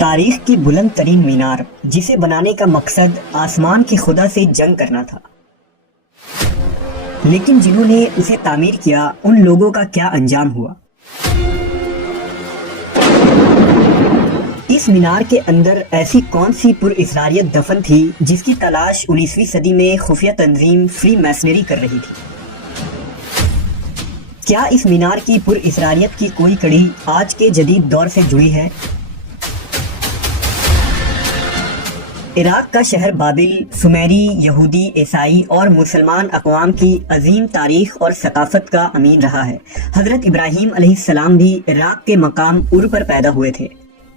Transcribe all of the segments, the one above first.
تاریخ کی بلند ترین مینار جسے بنانے کا مقصد آسمان کے خدا سے جنگ کرنا تھا، لیکن جنہوں نے اسے تعمیر کیا ان لوگوں کا کیا انجام ہوا۔ اس مینار کے اندر ایسی کون سی پر اسراریت دفن تھی جس کی تلاش 19ویں صدی میں خفیہ تنظیم فری میسنری کر رہی تھی؟ کیا اس مینار کی پر اسراریت کی کوئی کڑی آج کے جدید دور سے جڑی ہے؟ عراق کا شہر بابل سومیری، یہودی، عیسائی اور مسلمان اقوام کی عظیم تاریخ اور ثقافت کا امین رہا ہے۔ حضرت ابراہیم علیہ السلام بھی عراق کے مقام ار پر پیدا ہوئے تھے۔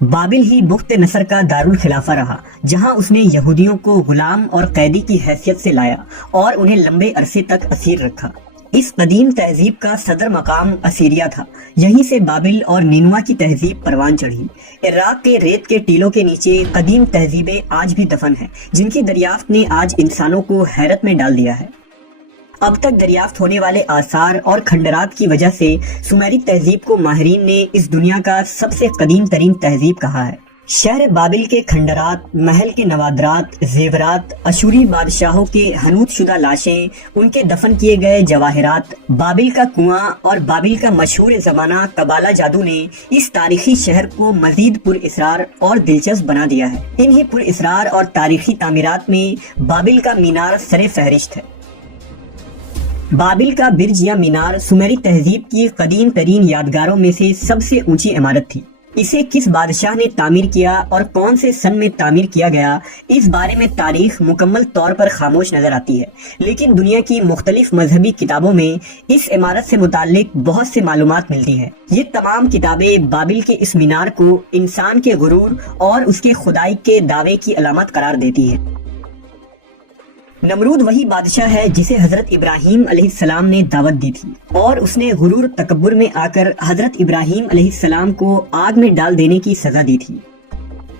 بابل ہی بخت نصر کا دارالخلافہ رہا، جہاں اس نے یہودیوں کو غلام اور قیدی کی حیثیت سے لایا اور انہیں لمبے عرصے تک اسیر رکھا۔ اس قدیم تہذیب کا صدر مقام اسیریا تھا، یہیں سے بابل اور نینوا کی تہذیب پروان چڑھی۔ عراق کے ریت کے ٹیلوں کے نیچے قدیم تہذیبیں آج بھی دفن ہیں، جن کی دریافت نے آج انسانوں کو حیرت میں ڈال دیا ہے۔ اب تک دریافت ہونے والے آثار اور کھنڈرات کی وجہ سے سومیری تہذیب کو ماہرین نے اس دنیا کا سب سے قدیم ترین تہذیب کہا ہے۔ شہر بابل کے کھنڈرات، محل کے نوادرات، زیورات، اشوری بادشاہوں کے حنوط شدہ لاشیں، ان کے دفن کیے گئے جواہرات، بابل کا کنواں اور بابل کا مشہور زمانہ قبالہ جادو نے اس تاریخی شہر کو مزید پر اسرار اور دلچسپ بنا دیا ہے۔ انہی پر اسرار اور تاریخی تعمیرات میں بابل کا مینار سر فہرست ہے۔ بابل کا برج یا مینار سومیری تہذیب کی قدیم ترین یادگاروں میں سے سب سے اونچی عمارت تھی۔ اسے کس بادشاہ نے تعمیر کیا اور کون سے سن میں تعمیر کیا گیا، اس بارے میں تاریخ مکمل طور پر خاموش نظر آتی ہے، لیکن دنیا کی مختلف مذہبی کتابوں میں اس عمارت سے متعلق بہت سے معلومات ملتی ہیں۔ یہ تمام کتابیں بابل کے اس مینار کو انسان کے غرور اور اس کے خدائی کے دعوے کی علامت قرار دیتی ہے۔ نمرود وہی بادشاہ ہے جسے حضرت ابراہیم علیہ السلام نے دعوت دی تھی، اور اس نے غرور تکبر میں آ کر حضرت ابراہیم علیہ السلام کو آگ میں ڈال دینے کی سزا دی تھی۔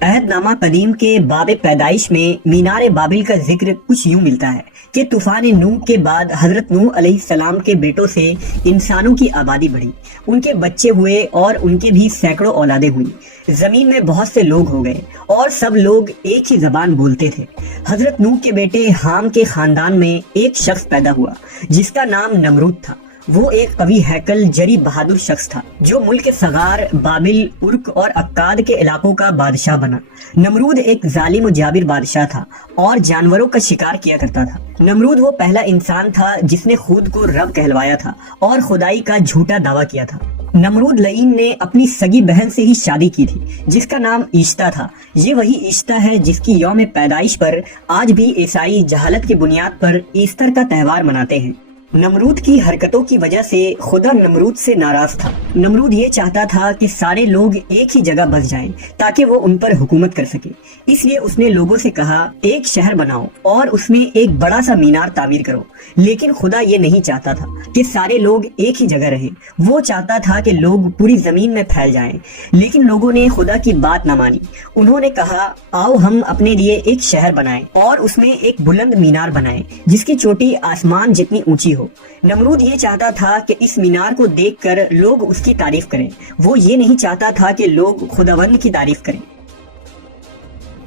عہد نامہ قدیم کے باب پیدائش میں مینار بابل کا ذکر کچھ یوں ملتا ہے کہ طوفان نوح کے بعد حضرت نوح علیہ السلام کے بیٹوں سے انسانوں کی آبادی بڑھی، ان کے بچے ہوئے اور ان کے بھی سینکڑوں اولادیں ہوئیں۔ زمین میں بہت سے لوگ ہو گئے اور سب لوگ ایک ہی زبان بولتے تھے۔ حضرت نوح کے بیٹے حام کے خاندان میں ایک شخص پیدا ہوا جس کا نام نمرود تھا۔ وہ ایک قوی ہیکل، جری بہادر شخص تھا جو ملک صغار، بابل، ارک اور اکاد کے علاقوں کا بادشاہ بنا۔ نمرود ایک ظالم و جابر بادشاہ تھا اور جانوروں کا شکار کیا کرتا تھا۔ نمرود وہ پہلا انسان تھا جس نے خود کو رب کہلوایا تھا اور خدائی کا جھوٹا دعویٰ کیا تھا۔ نمرود لعین نے اپنی سگی بہن سے ہی شادی کی تھی جس کا نام عیشتا تھا۔ یہ وہی عیشتا ہے جس کی یوم پیدائش پر آج بھی عیسائی جہالت کی بنیاد پر ایسٹر کا تہوار مناتے ہیں۔ نمرود کی حرکتوں کی وجہ سے خدا نمرود سے ناراض تھا۔ نمرود یہ چاہتا تھا کہ سارے لوگ ایک ہی جگہ بس جائیں تاکہ وہ ان پر حکومت کر سکے۔ اس لیے اس نے لوگوں سے کہا، ایک شہر بناؤ اور اس میں ایک بڑا سا مینار تعمیر کرو۔ لیکن خدا یہ نہیں چاہتا تھا کہ سارے لوگ ایک ہی جگہ رہیں، وہ چاہتا تھا کہ لوگ پوری زمین میں پھیل جائیں۔ لیکن لوگوں نے خدا کی بات نہ مانی۔ انہوں نے کہا، آؤ ہم اپنے لیے ایک شہر بنائیں اور اس میں ایک بلند مینار بنائیں جس کی چوٹی آسمان جتنی اونچی ہو۔ نمرود یہ چاہتا تھا کہ اس مینار کو دیکھ کر لوگ اس کی تعریف کریں، وہ یہ نہیں چاہتا تھا کہ لوگ خداوند کی تعریف کریں۔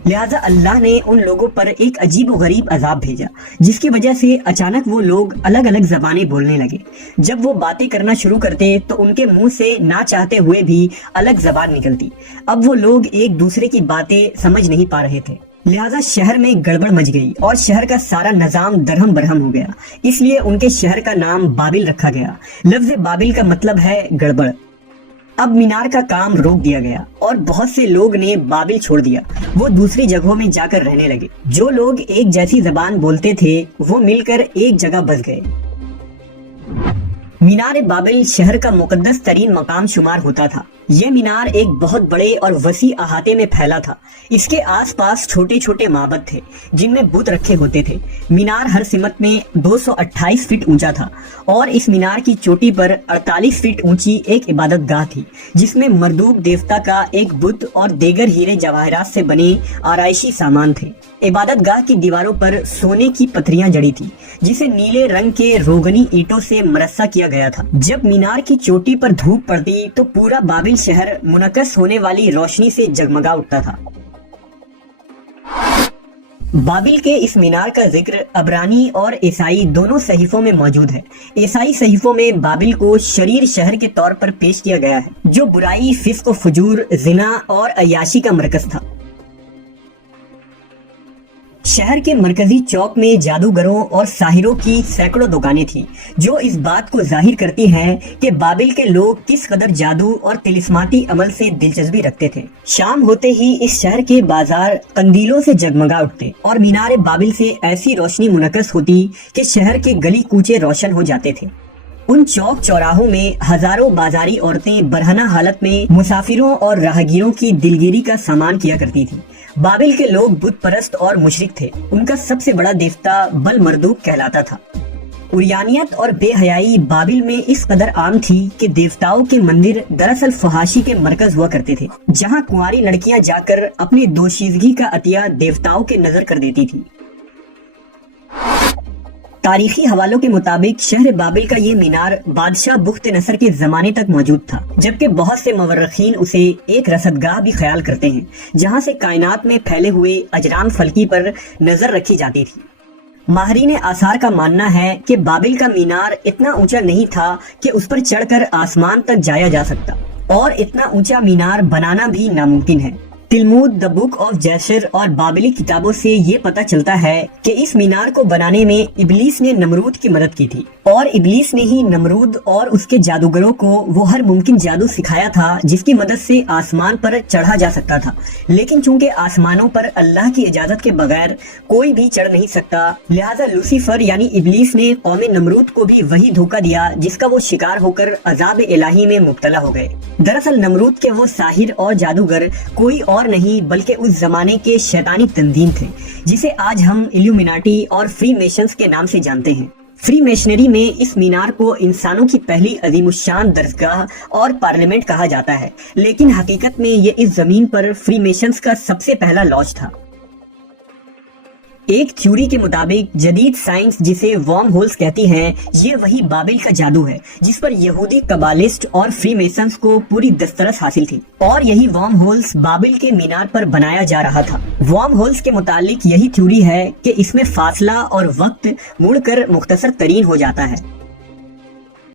لہٰذا اللہ نے ان لوگوں پر ایک عجیب و غریب عذاب بھیجا جس کی وجہ سے اچانک وہ لوگ الگ الگ زبانیں بولنے لگے۔ جب وہ باتیں کرنا شروع کرتے تو ان کے منہ سے نہ چاہتے ہوئے بھی الگ زبان نکلتی۔ اب وہ لوگ ایک دوسرے کی باتیں سمجھ نہیں پا رہے تھے، لہٰذا شہر میں گڑبڑ مچ گئی اور شہر کا سارا نظام درہم برہم ہو گیا۔ اس لیے ان کے شہر کا نام بابل رکھا گیا۔ لفظ بابل کا مطلب ہے گڑبڑ۔ اب مینار کا کام روک دیا گیا اور بہت سے لوگ نے بابل چھوڑ دیا، وہ دوسری جگہوں میں جا کر رہنے لگے۔ جو لوگ ایک جیسی زبان بولتے تھے وہ مل کر ایک جگہ بس گئے۔ مینار بابل شہر کا مقدس ترین مقام شمار ہوتا تھا۔ یہ مینار ایک بہت بڑے اور وسیع احاطے میں پھیلا تھا۔ اس کے آس پاس چھوٹے چھوٹے معبد تھے جن میں بت رکھے ہوتے تھے۔ مینار ہر سمت میں 228 فٹ اونچا تھا اور اس مینار کی چوٹی پر 48 فٹ اونچی ایک عبادت گاہ تھی جس میں مردوک دیوتا کا ایک بت اور دیگر ہیرے جواہرات سے بنے آرائشی سامان تھے۔ عبادت گاہ کی دیواروں پر سونے کی پتھریاں جڑی تھی جسے نیلے رنگ کے روغنی اینٹوں سے مرصع کیا گیا تھا۔ جب مینار کی چوٹی پر دھوپ پڑتی تو پورا بابل شہر منعکس ہونے والی روشنی سے جگمگا اٹھتا تھا۔ بابل کے اس مینار کا ذکر عبرانی اور عیسائی دونوں صحیفوں میں موجود ہے۔ عیسائی صحیفوں میں بابل کو شریر شہر کے طور پر پیش کیا گیا ہے جو برائی، فسق و فجور، زنا اور عیاشی کا مرکز تھا۔ شہر کے مرکزی چوک میں جادوگروں اور ساحروں کی سینکڑوں دکانیں تھیں جو اس بات کو ظاہر کرتی ہیں کہ بابل کے لوگ کس قدر جادو اور طلسماتی عمل سے دلچسپی رکھتے تھے۔ شام ہوتے ہی اس شہر کے بازار قندیلوں سے جگمگا اٹھتے اور مینار بابل سے ایسی روشنی منعکس ہوتی کہ شہر کے گلی کوچے روشن ہو جاتے تھے۔ ان چوک چوراہوں میں ہزاروں بازاری عورتیں برہنہ حالت میں مسافروں اور راہگیروں کی دلگیری کا سامان کیا کرتی تھیں۔ بابل کے لوگ بت پرست اور مشرک تھے۔ ان کا سب سے بڑا دیوتا بل مردوک کہلاتا تھا۔ عریانیت اور بے حیائی بابل میں اس قدر عام تھی کہ دیوتاؤں کے مندر دراصل فحاشی کے مرکز ہوا کرتے تھے، جہاں کنواری لڑکیاں جا کر اپنی دوشیزگی کا عطیہ دیوتاؤں کے نظر کر دیتی تھی۔ تاریخی حوالوں کے مطابق شہر بابل کا یہ مینار بادشاہ بخت نصر کے زمانے تک موجود تھا، جبکہ بہت سے مورخین اسے ایک رصدگاہ بھی خیال کرتے ہیں جہاں سے کائنات میں پھیلے ہوئے اجرام فلکی پر نظر رکھی جاتی تھی۔ ماہرین آثار کا ماننا ہے کہ بابل کا مینار اتنا اونچا نہیں تھا کہ اس پر چڑھ کر آسمان تک جایا جا سکتا، اور اتنا اونچا مینار بنانا بھی ناممکن ہے۔ تلمود، دی بک آف جیشر اور بابلی کتابوں سے یہ پتہ چلتا ہے کہ اس مینار کو بنانے میں ابلیس نے نمرود کی مدد کی تھی، اور ابلیس نے ہی نمرود اور اس کے جادوگروں کو وہ ہر ممکن جادو سکھایا تھا جس کی مدد سے آسمان پر چڑھا جا سکتا تھا۔ لیکن چونکہ آسمانوں پر اللہ کی اجازت کے بغیر کوئی بھی چڑھ نہیں سکتا، لہٰذا لوسیفر یعنی ابلیس نے قوم نمرود کو بھی وہی دھوکہ دیا جس کا وہ شکار ہو کر عذاب الہی میں مبتلا ہو گئے۔ دراصل نمرود کے وہ ساحر اور جادوگر کوئی اور نہیں بلکہ اس زمانے کے شیطانی تنظیم تھے جسے آج ہم ایلومیناٹی اور فری میشنز کے نام سے جانتے ہیں۔ فری میشنری میں اس مینار کو انسانوں کی پہلی عظیم الشان درسگاہ اور پارلیمنٹ کہا جاتا ہے، لیکن حقیقت میں یہ اس زمین پر فری میشنز کا سب سے پہلا لاج تھا۔ ایک تھیوری کے مطابق جدید سائنس جسے ورم ہولز کہتی ہیں، یہ وہی بابل کا جادو ہے جس پر یہودی قبالسٹ اور فری میسنز کو پوری دسترس حاصل تھی، اور یہی ورم ہولز بابل کے مینار پر بنایا جا رہا تھا۔ ورم ہولز کے متعلق یہی تھیوری ہے کہ اس میں فاصلہ اور وقت مڑ کر مختصر ترین ہو جاتا ہے۔